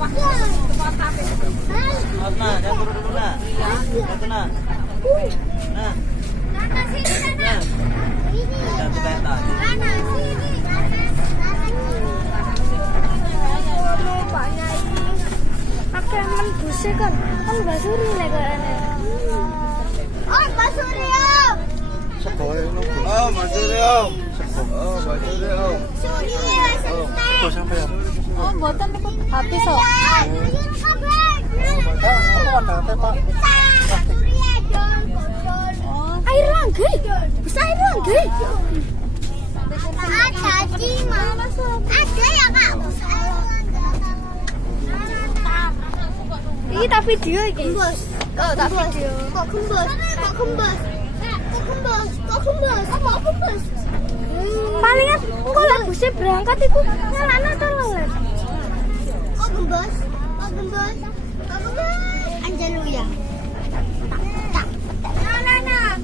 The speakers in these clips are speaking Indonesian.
Nah, jangan turun dulu nah. Itu nah. Nah. Nah. Jangan kita yang tadi. Pakai busnya kan basuri legalnya. Oh, basuri om. Oh, Basuri om. Oh, Basuri om. Seko sampai ya. Oh, buatan habis kok. Air lagi, bisa air lagi. Ada sih, ada ya kak. Ini tak video ini. Kembus. Kok tak video? Kok kembus? Kok kembus? Kok kembus? Kok kembus? Apa kembus? Palingan kok lah busnya berangkat itu nyalana tolong lah. Kok kembus? Kok kembus? Kok kembus? Anjelu ya. Tak. Nana.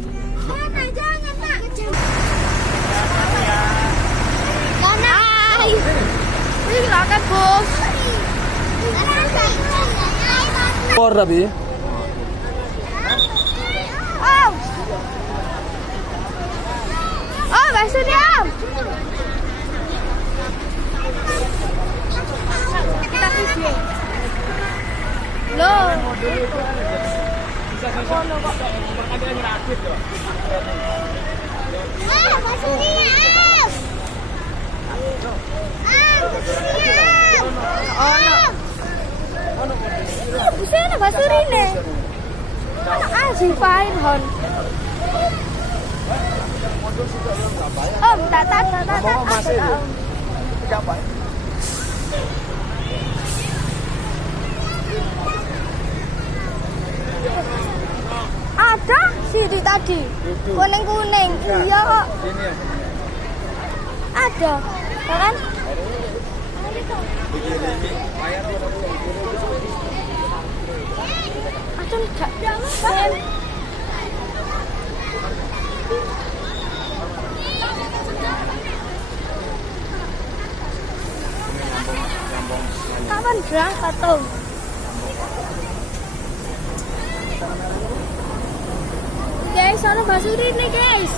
Nana jangan nak. Nana. Ini silakan bos. Por tapi. Om. Oh, Basuri om. Kita video. Loh. Ah, Basuri om. Oh, no. Bisa na basuri nih. Ano si pain hon. Om, tata. Ada sih tadi. Kuning. Iya kok. Ada. Ya kan? Acun gak jalan. Kapan berangkat tuh? Guys, ada basuri nih guys.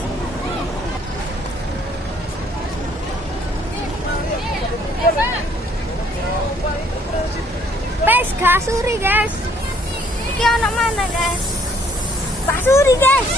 Pes gasuri guys. Iki anak mana guys? Basuri guys.